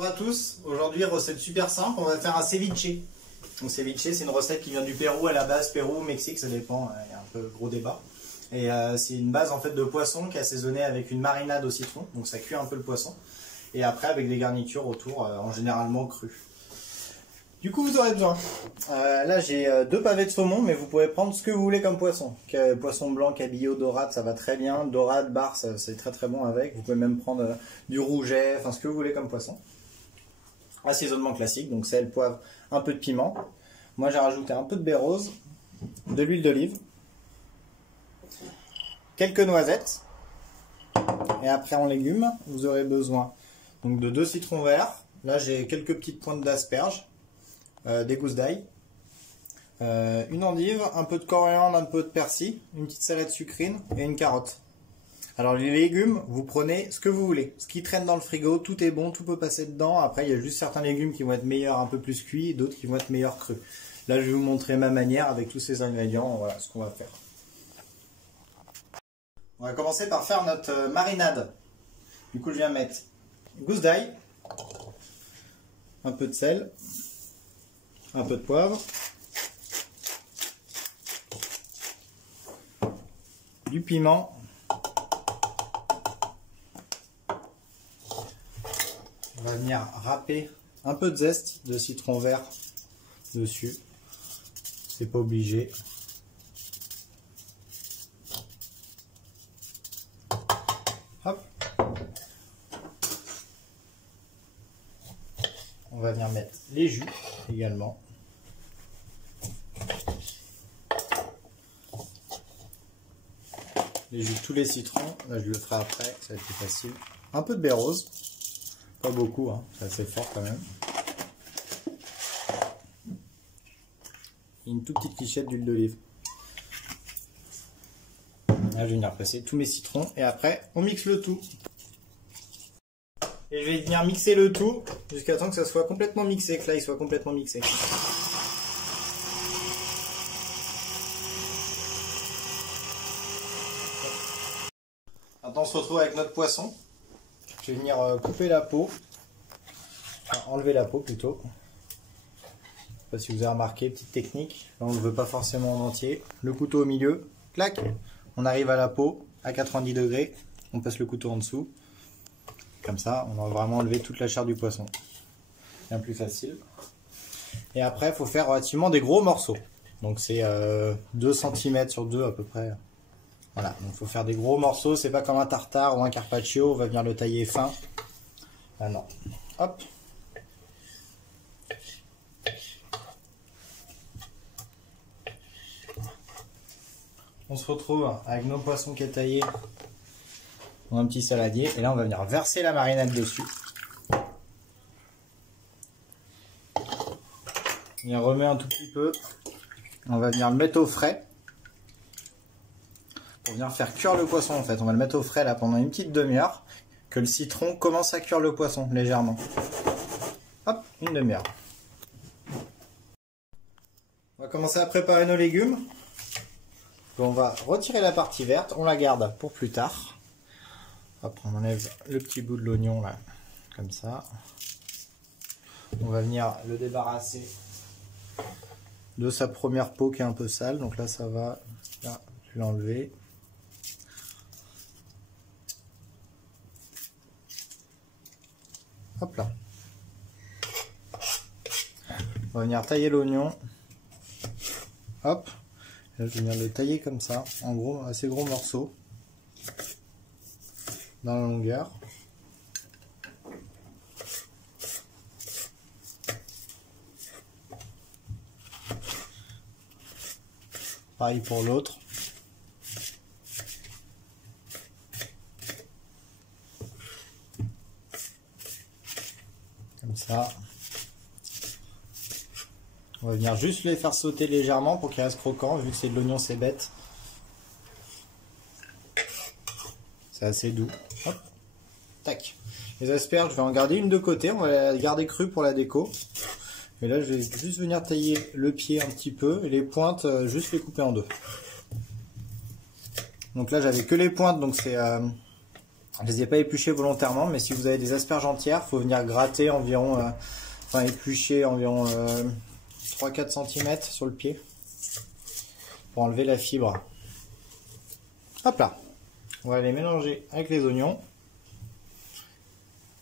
Bonjour à tous, aujourd'hui recette super simple, on va faire un ceviche. Donc ceviche c'est une recette qui vient du Pérou à la base, Pérou, Mexique, ça dépend, il y a un peu gros débat. Et c'est une base en fait de poisson qui est assaisonnée avec une marinade au citron, donc ça cuit un peu le poisson. Et après avec des garnitures autour, en généralement crues. Du coup vous aurez besoin, là j'ai 2 pavés de saumon, mais vous pouvez prendre ce que vous voulez comme poisson. Poisson blanc, cabillaud, dorade, ça va très bien. Dorade, bar, c'est très très bon avec. Vous pouvez même prendre du rouget, enfin ce que vous voulez comme poisson. Assaisonnement classique, donc sel, poivre, un peu de piment. Moi j'ai rajouté un peu de baie rose, de l'huile d'olive, quelques noisettes. Et après en légumes, vous aurez besoin donc de 2 citrons verts. Là j'ai quelques petites pointes d'asperges. Des gousses d'ail, une endive, un peu de coriandre, un peu de persil, une petite salade sucrine et une carotte. Alors les légumes, vous prenez ce que vous voulez. Ce qui traîne dans le frigo, tout est bon, tout peut passer dedans. Après, il y a juste certains légumes qui vont être meilleurs un peu plus cuits, d'autres qui vont être meilleurs crus. Là, je vais vous montrer ma manière avec tous ces ingrédients. Voilà ce qu'on va faire. On va commencer par faire notre marinade. Du coup, je viens mettre une gousse d'ail, un peu de sel, un peu de poivre, du piment, on va venir râper un peu de zeste de citron vert dessus, c'est pas obligé. Hop. On va venir mettre les jus également. Les jus de tous les citrons, là je le ferai après, ça va être plus facile. Un peu de baie rose, pas beaucoup, hein, c'est assez fort quand même. Et une toute petite clichette d'huile d'olive. Là je vais venir presser tous mes citrons et après on mixe le tout. Et je vais venir mixer le tout jusqu'à temps que ça soit complètement mixé, que là il soit complètement mixé. Maintenant on se retrouve avec notre poisson. Je vais venir couper la peau, enfin, enlever la peau plutôt. Je ne sais pas si vous avez remarqué, petite technique. Là on ne le veut pas forcément en entier. Le couteau au milieu, clac, on arrive à la peau à 90 degrés, on passe le couteau en dessous. Comme ça, on va vraiment enlever toute la chair du poisson. Bien plus facile. Et après, il faut faire relativement des gros morceaux. Donc c'est 2 cm sur 2 à peu près. Voilà, donc il faut faire des gros morceaux. C'est pas comme un tartare ou un carpaccio. On va venir le tailler fin. Ah non. Hop. On se retrouve avec nos poissons qui est taillés. Un petit saladier et là on va venir verser la marinade dessus. On remet un tout petit peu. On va venir le mettre au frais pour venir faire cuire le poisson en fait. On va le mettre au frais là pendant une petite demi-heure, que le citron commence à cuire le poisson légèrement. Hop, une demi-heure. On va commencer à préparer nos légumes. On va retirer la partie verte, on la garde pour plus tard. Hop, on enlève le petit bout de l'oignon là, comme ça. On va venir le débarrasser de sa première peau qui est un peu sale. Donc là, ça va. Là, je vais l'enlever. Hop là. On va venir tailler l'oignon. Hop. Là, je vais venir le tailler comme ça, en gros, assez gros morceaux. Dans la longueur. Pareil pour l'autre. Comme ça. On va venir juste les faire sauter légèrement pour qu'ils restent croquants, vu que c'est de l'oignon, c'est bête. C'est assez doux. Hop. Tac. Les asperges, je vais en garder une de côté. On va la garder crue pour la déco. Et là, je vais juste venir tailler le pied un petit peu. Et les pointes, juste les couper en deux. Donc là, j'avais que les pointes. Donc c'est Je les ai pas épluchées volontairement, mais si vous avez des asperges entières, il faut venir gratter environ, enfin éplucher environ 3-4 cm sur le pied pour enlever la fibre. Hop là, on va les mélanger avec les oignons.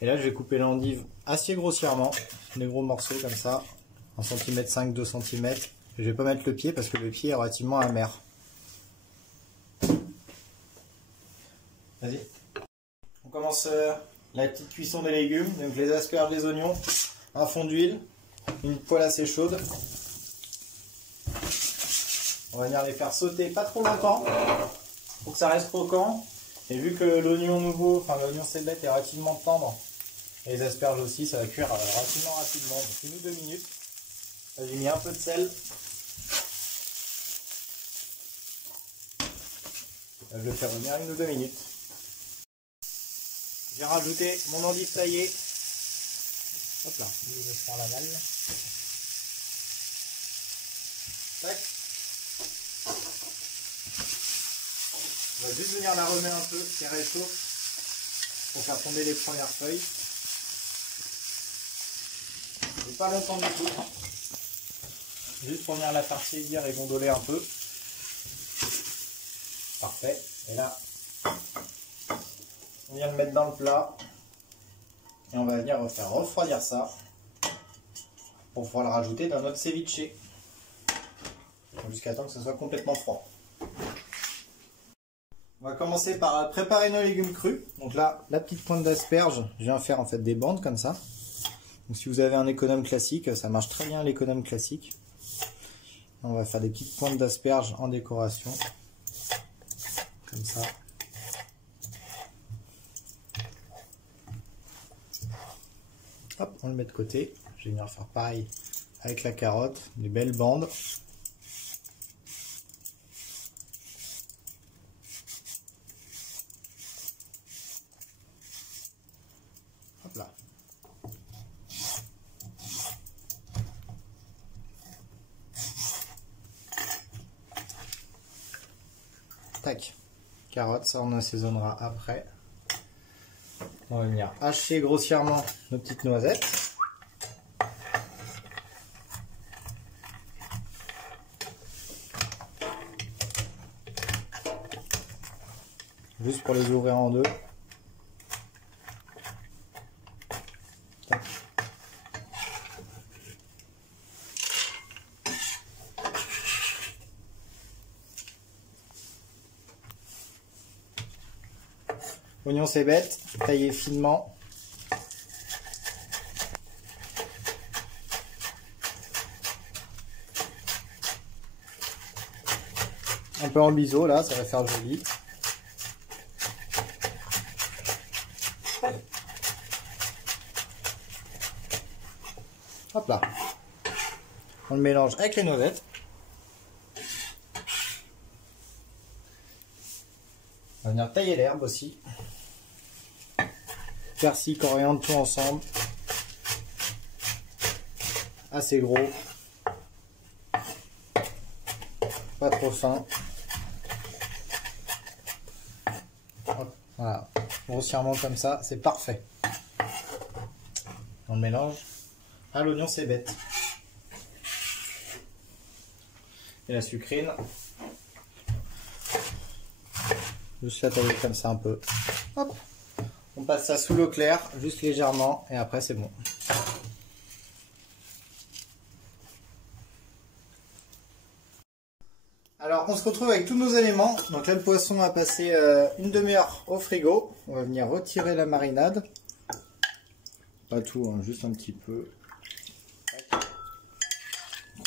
Et là, je vais couper l'endive assez grossièrement, des gros morceaux comme ça, 1 cm 5, 2 cm. Je vais pas mettre le pied parce que le pied est relativement amer. Vas-y. On commence la petite cuisson des légumes. Donc les asperges, les oignons, un fond d'huile, une poêle assez chaude. On va venir les faire sauter pas trop longtemps pour que ça reste croquant. Et vu que l'oignon nouveau, enfin l'oignon cébette est relativement tendre, et les asperges aussi, ça va cuire relativement rapidement. Donc 1 ou 2 minutes. Là, j'ai mis un peu de sel. Là, je vais faire revenir 1 ou 2 minutes. J'ai rajouté mon endive taillée. Hop là, je prends la malle. Tac. On va juste venir la remettre un peu, qu'elle réchauffe pour faire tomber les premières feuilles. Et pas longtemps du tout. Juste pour venir la faire saisir et gondoler un peu. Parfait. Et là, on vient le mettre dans le plat. Et on va venir faire refroidir ça pour pouvoir le rajouter dans notre ceviche. Jusqu'à temps que ce soit complètement froid. On va commencer par préparer nos légumes crus. Donc là, la petite pointe d'asperge, je viens faire en fait des bandes comme ça. Donc si vous avez un économe classique, ça marche très bien l'économe classique. On va faire des petites pointes d'asperges en décoration. Comme ça. Hop, on le met de côté. Je vais venir faire pareil avec la carotte, des belles bandes. Hop là. Tac. Carotte, ça on assaisonnera après. On va venir hacher grossièrement nos petites noisettes. Juste pour les ouvrir en deux. Tac. Oignon cébette, taillé finement. Un peu en biseau là, ça va faire joli. Hop là. On le mélange avec les noisettes. On va venir tailler l'herbe aussi. Persil, coriandre, tout ensemble. Assez gros. Pas trop fin. Hop, voilà. Grossièrement comme ça, c'est parfait. On le mélange à l'oignon cébette. Et la sucrine. Juste la tailler comme ça un peu. Hop. On passe ça sous l'eau claire, juste légèrement, et après c'est bon. Alors on se retrouve avec tous nos éléments. Donc là le poisson a passé une demi-heure au frigo. On va venir retirer la marinade. Pas tout, hein, juste un petit peu.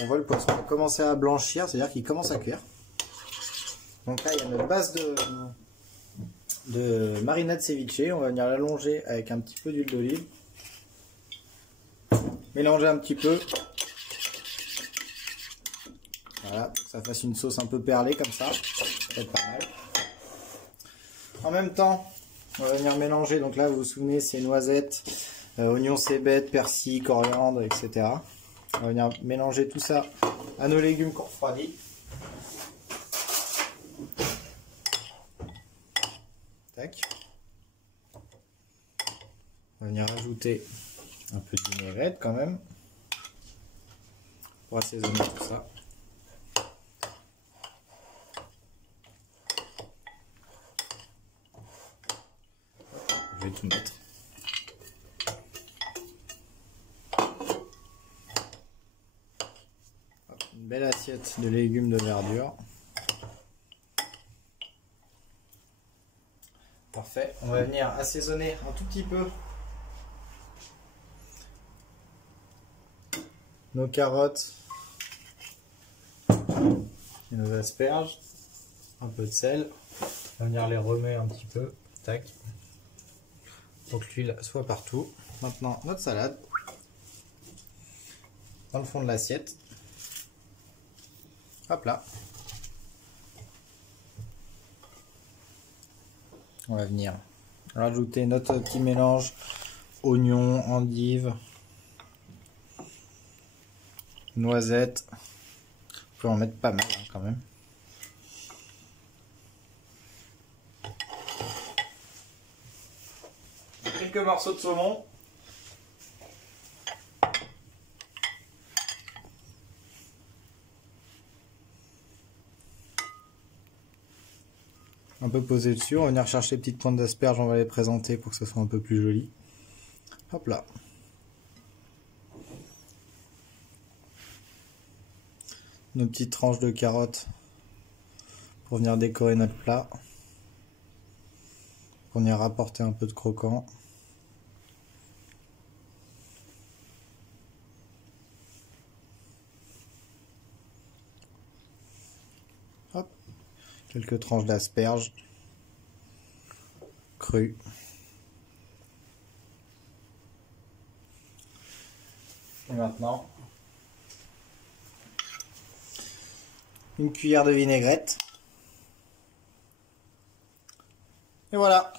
On voit le poisson commencer à blanchir, c'est-à-dire qu'il commence à cuire. Donc là il y a notre base de marinade ceviche. On va venir l'allonger avec un petit peu d'huile d'olive. Mélanger un petit peu. Voilà, pour que ça fasse une sauce un peu perlée comme ça. Ça va être pas mal. En même temps, on va venir mélanger. Donc là, vous vous souvenez, c'est noisettes, oignons cébette, persil, coriandre, etc. On va venir mélanger tout ça à nos légumes qu'on refroidit. Tac. On va venir ajouter un peu de vinaigrette quand même pour assaisonner tout ça. Je vais tout mettre. Une belle assiette de légumes de verdure. Parfait. On va venir assaisonner un tout petit peu nos carottes et nos asperges. Un peu de sel. On va venir les remuer un petit peu. Tac. Pour que l'huile soit partout. Maintenant, notre salade dans le fond de l'assiette. Hop là. On va venir rajouter notre petit mélange oignons, endives, noisettes. On peut en mettre pas mal hein, quand même. Quelques morceaux de saumon. Un peu posé dessus, on va venir chercher les petites pointes d'asperges, on va les présenter pour que ce soit un peu plus joli. Hop là. Nos petites tranches de carottes pour venir décorer notre plat. Pour venir apporter un peu de croquant. Hop. Quelques tranches d'asperges crues. Et maintenant, une cuillère de vinaigrette. Et voilà.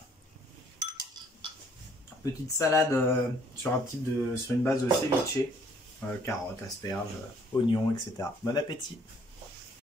Petite salade sur une base de ceviche. Carottes, asperges, oignons, etc. Bon appétit.